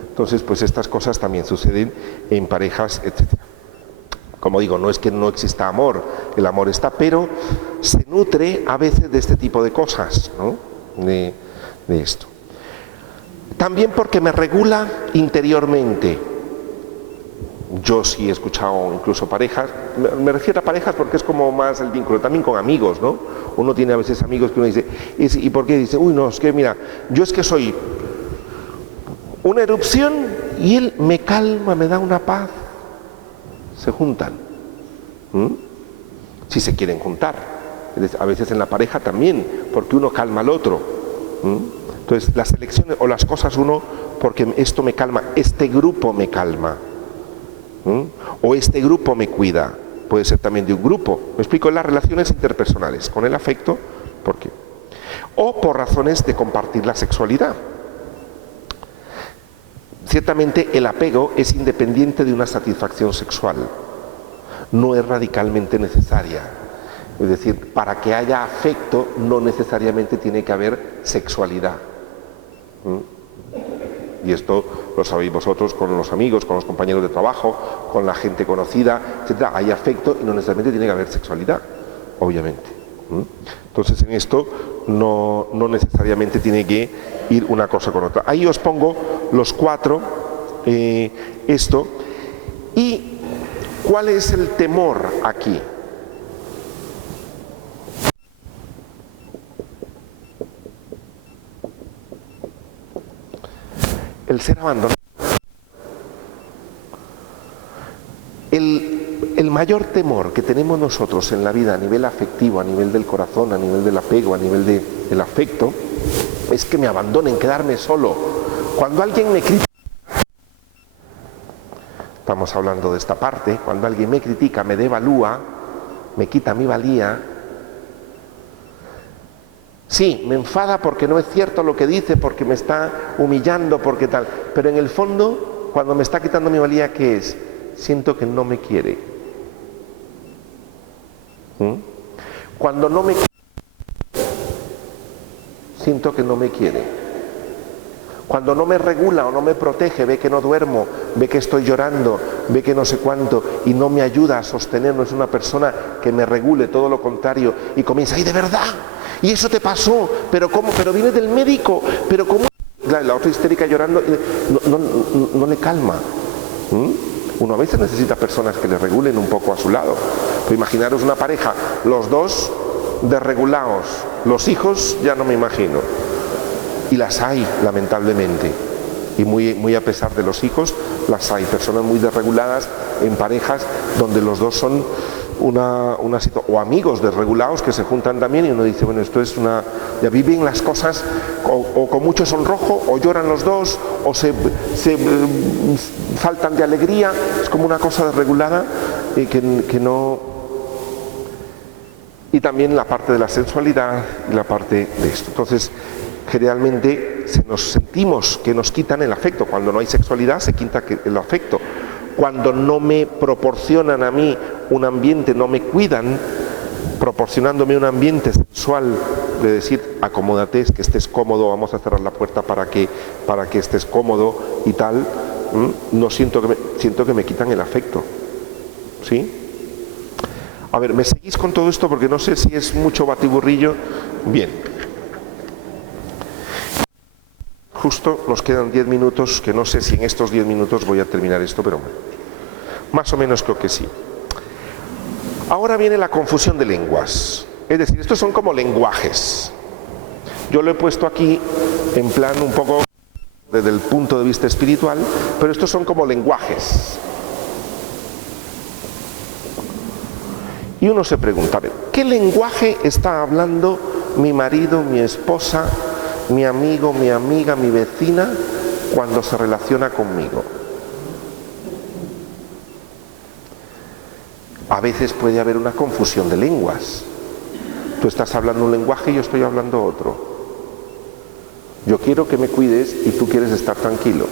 Entonces, pues estas cosas también suceden en parejas, etc. Como digo, no es que no exista amor, el amor está, pero se nutre a veces de este tipo de cosas, ¿no? De esto. También porque me regula interiormente. Yo sí he escuchado incluso parejas, me refiero a parejas porque es como más el vínculo, también con amigos, ¿no? Uno tiene a veces amigos que uno dice, ¿y por qué? Dice, uy, no, es que mira, yo es que soy una erupción y él me calma, me da una paz. Se juntan. Si se quieren juntar. A veces en la pareja también, porque uno calma al otro. Entonces, las elecciones o las cosas uno, porque esto me calma, este grupo me calma. O este grupo me cuida. Puede ser también de un grupo. Me explico, en las relaciones interpersonales, con el afecto, ¿por qué? O por razones de compartir la sexualidad. Ciertamente el apego es independiente de una satisfacción sexual, no es radicalmente necesaria. Es decir, para que haya afecto no necesariamente tiene que haber sexualidad. Y esto lo sabéis vosotros con los amigos, con los compañeros de trabajo, con la gente conocida, etc. Hay afecto y no necesariamente tiene que haber sexualidad, obviamente. Entonces en esto no necesariamente tiene que ir una cosa con otra. Ahí os pongo los cuatro, esto. ¿Y cuál es el temor aquí? El ser abandonado. El mayor temor que tenemos nosotros en la vida a nivel afectivo, a nivel del corazón, a nivel del apego, a nivel del afecto, es que me abandonen, quedarme solo. Cuando alguien me critica, estamos hablando de esta parte, cuando alguien me critica, me devalúa, me quita mi valía, sí, me enfada porque no es cierto lo que dice, porque me está humillando, porque tal, pero en el fondo, cuando me está quitando mi valía, ¿qué es? Siento que no me quiere. Cuando no me quiere, siento que no me quiere. Cuando no me regula o no me protege, ve que no duermo, ve que estoy llorando, ve que no sé cuánto y no me ayuda a sostener, no es una persona que me regule, todo lo contrario, y comienza, ¡ay, de verdad! ¿Y eso te pasó? ¿Pero cómo? ¿Pero viene del médico? ¿Pero cómo? La otra histérica llorando, no le calma. Uno a veces necesita personas que le regulen un poco a su lado. Pero imaginaros una pareja, los dos desregulados, los hijos ya no me imagino. Y las hay, lamentablemente. Y muy a pesar de los hijos, las hay. Personas muy desreguladas en parejas donde los dos son una situación, o amigos desregulados que se juntan también y uno dice, bueno, esto es ya viven las cosas o con mucho sonrojo, o lloran los dos, o se faltan de alegría, es como una cosa desregulada que no... Y también la parte de la sensualidad y la parte de esto. Entonces, generalmente nos sentimos que nos quitan el afecto. Cuando no hay sexualidad se quita el afecto. Cuando no me proporcionan a mí un ambiente, no me cuidan, proporcionándome un ambiente sensual de decir, acomódate, que estés cómodo, vamos a cerrar la puerta para que estés cómodo y tal, no siento que me quitan el afecto. ¿Sí? A ver, ¿me seguís con todo esto? Porque no sé si es mucho batiburrillo. Bien. Justo nos quedan 10 minutos, que no sé si en estos 10 minutos voy a terminar esto, pero más o menos creo que sí. Ahora viene la confusión de lenguas. Es decir, estos son como lenguajes. Yo lo he puesto aquí en plan un poco desde el punto de vista espiritual, pero estos son como lenguajes. Y uno se pregunta, a ver, ¿qué lenguaje está hablando mi marido, mi esposa, mi amigo, mi amiga, mi vecina cuando se relaciona conmigo? A veces puede haber una confusión de lenguas. Tú estás hablando un lenguaje y yo estoy hablando otro. Yo quiero que me cuides y tú quieres estar tranquilo.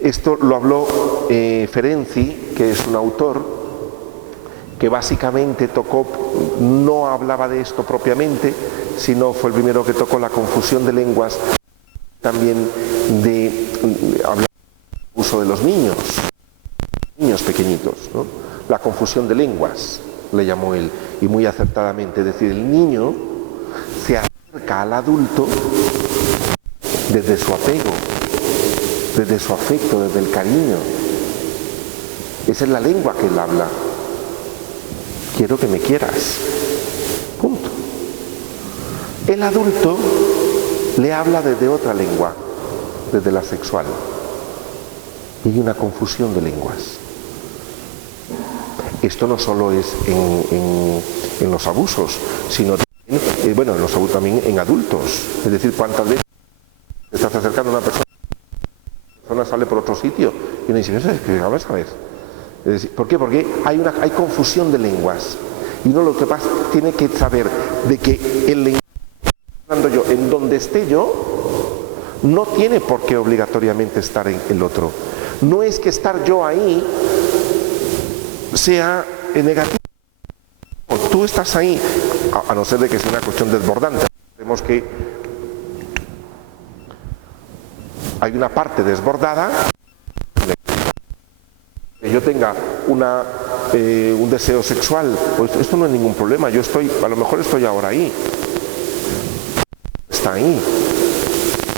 Esto lo habló Ferenczi, que es un autor que básicamente no hablaba de esto propiamente, sino fue el primero que tocó la confusión de lenguas, también hablar del uso de los niños pequeñitos, ¿no? La confusión de lenguas, le llamó él, y muy acertadamente, es decir, el niño se acerca al adulto desde su apego, desde su afecto, desde el cariño. Esa es la lengua que él habla. Quiero que me quieras. Punto. El adulto le habla desde otra lengua, desde la sexual. Y hay una confusión de lenguas. Esto no solo es en los abusos, sino también, en los abusos también en adultos. Es decir, cuántas veces te estás acercando a una persona, la persona sale por otro sitio y uno dice, vamos a ver. Es decir, ¿por qué? Porque hay confusión de lenguas. Y uno lo que pasa tiene que saber de que el lenguaje que estoy hablando yo, en donde esté yo, no tiene por qué obligatoriamente estar en el otro. No es que estar yo ahí sea negativo. Tú estás ahí, a no ser de que sea una cuestión desbordante. Vemos que hay una parte desbordada. Que yo tenga un deseo sexual, pues esto no es ningún problema. A lo mejor estoy ahora ahí. Está ahí.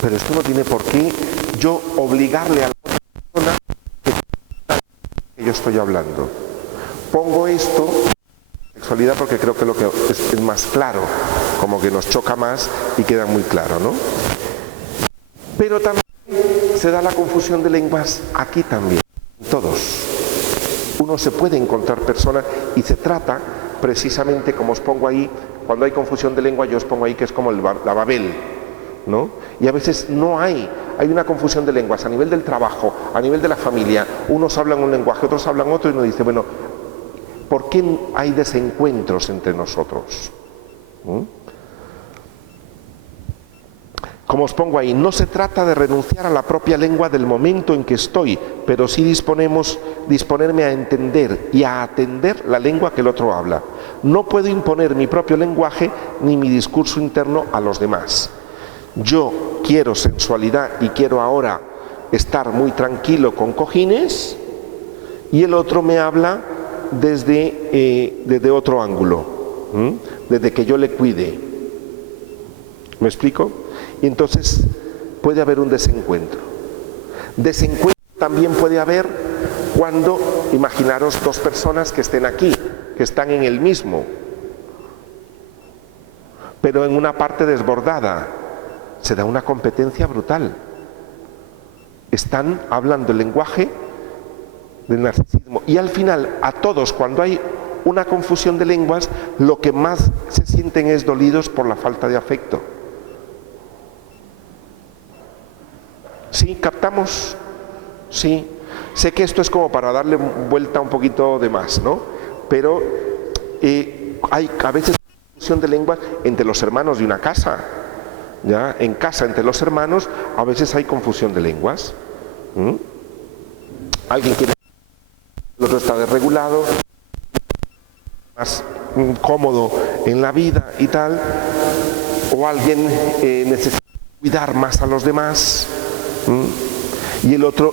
Pero esto no tiene por qué yo obligarle a la otra persona que yo estoy hablando. Pongo esto, sexualidad, porque creo que lo que es más claro, como que nos choca más y queda muy claro, ¿no? Pero también se da la confusión de lenguas aquí también, todos. Uno se puede encontrar personas y se trata precisamente, como os pongo ahí, cuando hay confusión de lengua yo os pongo ahí que es como la Babel, ¿no? Y a veces hay una confusión de lenguas a nivel del trabajo, a nivel de la familia. Unos hablan un lenguaje, otros hablan otro y uno dice, bueno, ¿por qué hay desencuentros entre nosotros? Como os pongo ahí, no se trata de renunciar a la propia lengua del momento en que estoy, pero sí disponerme a entender y a atender la lengua que el otro habla. No puedo imponer mi propio lenguaje ni mi discurso interno a los demás. Yo quiero sensualidad y quiero ahora estar muy tranquilo con cojines y el otro me habla desde otro ángulo, desde que yo le cuide. ¿Me explico? Y entonces puede haber un desencuentro. Desencuentro también puede haber cuando, imaginaros dos personas que estén aquí, que están en el mismo, pero en una parte desbordada, se da una competencia brutal. están hablando el lenguaje del narcisismo. Y al final, a todos, cuando hay una confusión de lenguas, lo que más se sienten es dolidos por la falta de afecto. ¿Sí? ¿Captamos? Sí. Sé que esto es como para darle vuelta un poquito de más, ¿no? Pero hay a veces confusión de lenguas entre los hermanos de una casa. ¿Ya? En casa, entre los hermanos, a veces hay confusión de lenguas. Alguien quiere, el otro está desregulado, más cómodo en la vida y tal, o alguien necesita cuidar más a los demás, y el otro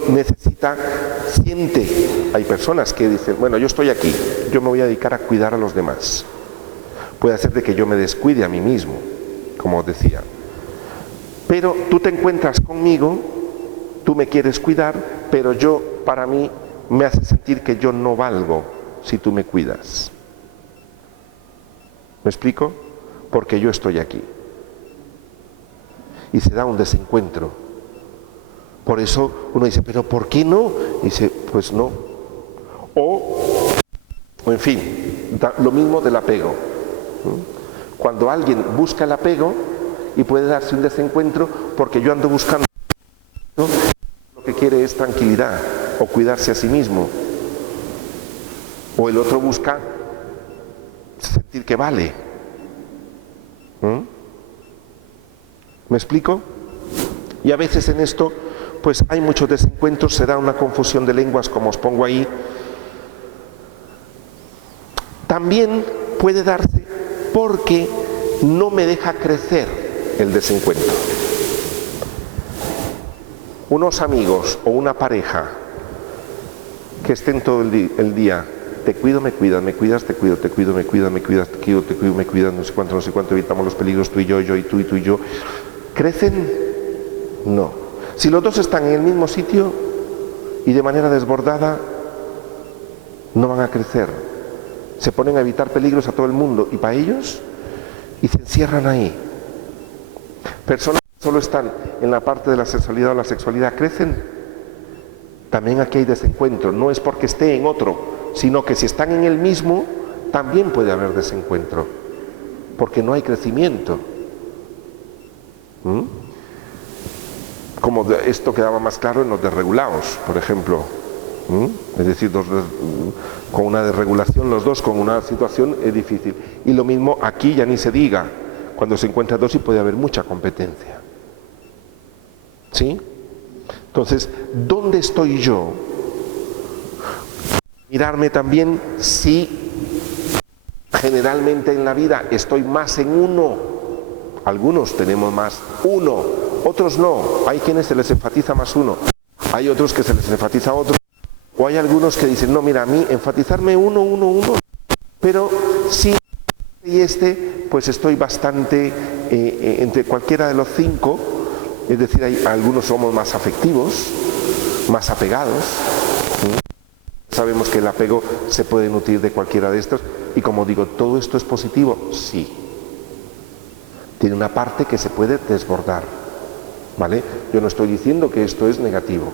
siente, hay personas que dicen, bueno, yo estoy aquí, yo me voy a dedicar a cuidar a los demás. Puede hacer de que yo me descuide a mí mismo, como os decía. Pero tú te encuentras conmigo, tú me quieres cuidar, pero para mí, me hace sentir que yo no valgo si tú me cuidas. ¿Me explico? Porque yo estoy aquí. Y se da un desencuentro. Por eso uno dice, ¿pero por qué no? Y dice, pues no. O en fin, lo mismo del apego. Cuando alguien busca el apego, y puede darse un desencuentro porque yo ando buscando, ¿no? Lo que quiere es tranquilidad o cuidarse a sí mismo, o el otro busca sentir que vale. ¿Me explico? Y a veces en esto pues hay muchos desencuentros, se da una confusión de lenguas, como os pongo ahí. También puede darse porque no me deja crecer el desencuentro. Unos amigos o una pareja que estén todo el día, te cuido, me cuidas, me cuidas, te cuido, te cuido, me cuidas, me cuidas, te cuido, me cuidas, no sé cuánto, evitamos los peligros, tú y yo y tú y yo. ¿Crecen? No. Si los dos están en el mismo sitio y de manera desbordada, no van a crecer. Se ponen a evitar peligros a todo el mundo y para ellos, y se encierran ahí. Personas que solo están en la parte de la sensualidad o la sexualidad, ¿crecen? También aquí hay desencuentro. No es porque esté en otro, sino que si están en el mismo, también puede haber desencuentro, porque no hay crecimiento. Como esto quedaba más claro en los desregulados, por ejemplo. Es decir, con una desregulación los dos, con una situación es difícil. Y lo mismo aquí, ya ni se diga, cuando se encuentra dos y puede haber mucha competencia. ¿Sí? Entonces, ¿dónde estoy yo? Mirarme también si generalmente en la vida estoy más en uno. Algunos tenemos más uno, otros no. Hay quienes se les enfatiza más uno, hay otros que se les enfatiza otro. O hay algunos que dicen, no, mira, a mí enfatizarme uno, pero sí y pues estoy bastante entre cualquiera de los cinco, es decir, algunos somos más afectivos, más apegados. Sabemos que el apego se puede nutrir de cualquiera de estos, y como digo, ¿todo esto es positivo? Sí. Tiene una parte que se puede desbordar, ¿vale? Yo no estoy diciendo que esto es negativo,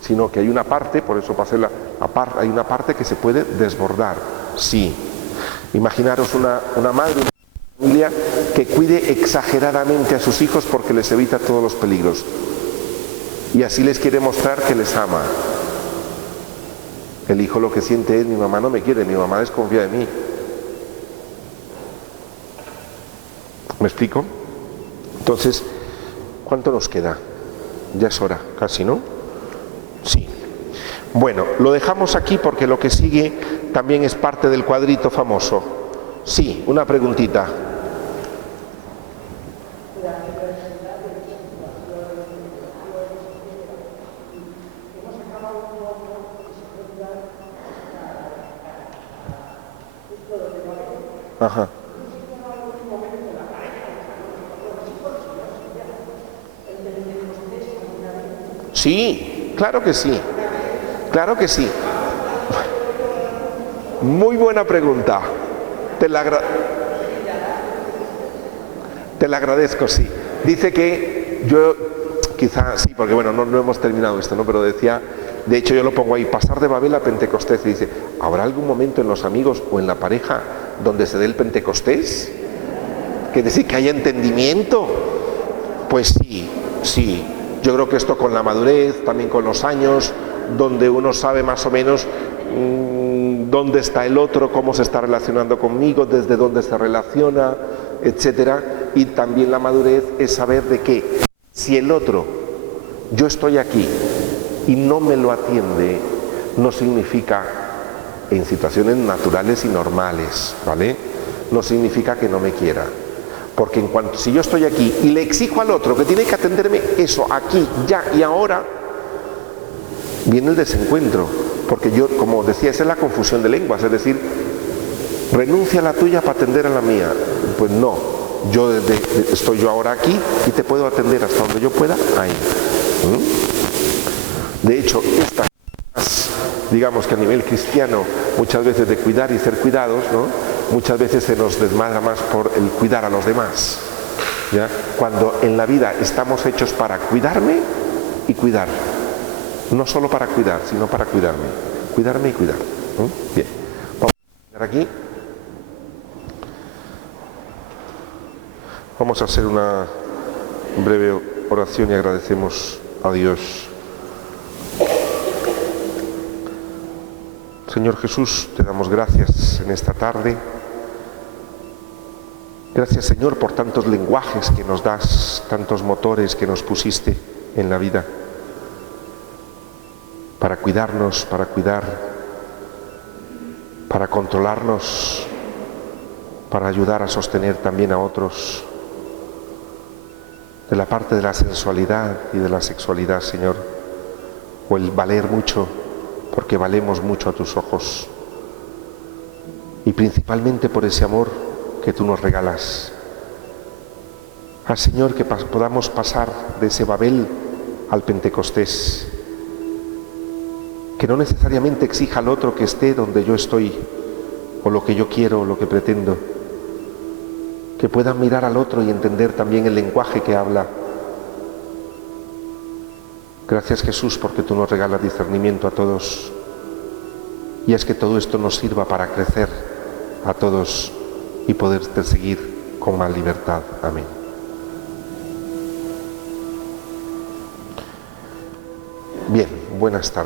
sino que hay una parte, por eso pasé hay una parte que se puede desbordar, sí. Imaginaros una madre, una familia que cuide exageradamente a sus hijos porque les evita todos los peligros y así les quiere mostrar que les ama. El hijo lo que siente es, mi mamá no me quiere, mi mamá desconfía de mí. ¿Me explico? Entonces, ¿cuánto nos queda? Ya es hora, casi, ¿no? Sí. Bueno, lo dejamos aquí porque lo que sigue también es parte del cuadrito famoso. Sí, una preguntita. Ajá. Sí, claro que sí. Claro que sí. Muy buena pregunta. Te la agradezco, sí. Dice que quizá sí, porque bueno, no hemos terminado esto, ¿no? Pero decía, de hecho yo lo pongo ahí, pasar de Babel a Pentecostés, y dice, ¿habrá algún momento en los amigos o en la pareja donde se dé el Pentecostés? ¿Quiere decir que haya entendimiento? Pues sí. Yo creo que esto con la madurez, también con los años, donde uno sabe más o menos dónde está el otro, cómo se está relacionando conmigo, desde dónde se relaciona, etcétera. Y también la madurez es saber de que si el otro, yo estoy aquí y no me lo atiende, no significa, en situaciones naturales y normales, ¿vale? No significa que no me quiera. Porque en cuanto, si yo estoy aquí y le exijo al otro que tiene que atenderme eso aquí, ya y ahora, viene el desencuentro. Porque yo, como decía, esa es la confusión de lenguas, es decir, renuncia a la tuya para atender a la mía. Pues no, estoy yo ahora aquí y te puedo atender hasta donde yo pueda, ahí. De hecho, estas, digamos que a nivel cristiano, muchas veces de cuidar y ser cuidados, ¿no? Muchas veces se nos desmadra más por el cuidar a los demás, ¿ya? Cuando en la vida estamos hechos para cuidarme y cuidar. No solo para cuidar, sino para cuidarme y cuidar. Bien, vamos a poner aquí. Vamos a hacer una breve oración y agradecemos a Dios. Señor Jesús, te damos gracias en esta tarde. Gracias, Señor, por tantos lenguajes que nos das, tantos motores que nos pusiste en la vida. Para cuidarnos, para cuidar, para controlarnos, para ayudar a sostener también a otros. De la parte de la sensualidad y de la sexualidad, Señor, o el valer mucho, porque valemos mucho a tus ojos. Y principalmente por ese amor que tú nos regalas. Haz, Señor, que podamos pasar de ese Babel al Pentecostés. Que no necesariamente exija al otro que esté donde yo estoy, o lo que yo quiero, o lo que pretendo. Que puedan mirar al otro y entender también el lenguaje que habla. Gracias, Jesús, porque tú nos regalas discernimiento a todos. Y es que todo esto nos sirva para crecer a todos y poderte seguir con más libertad. Amén. Bien, buenas tardes.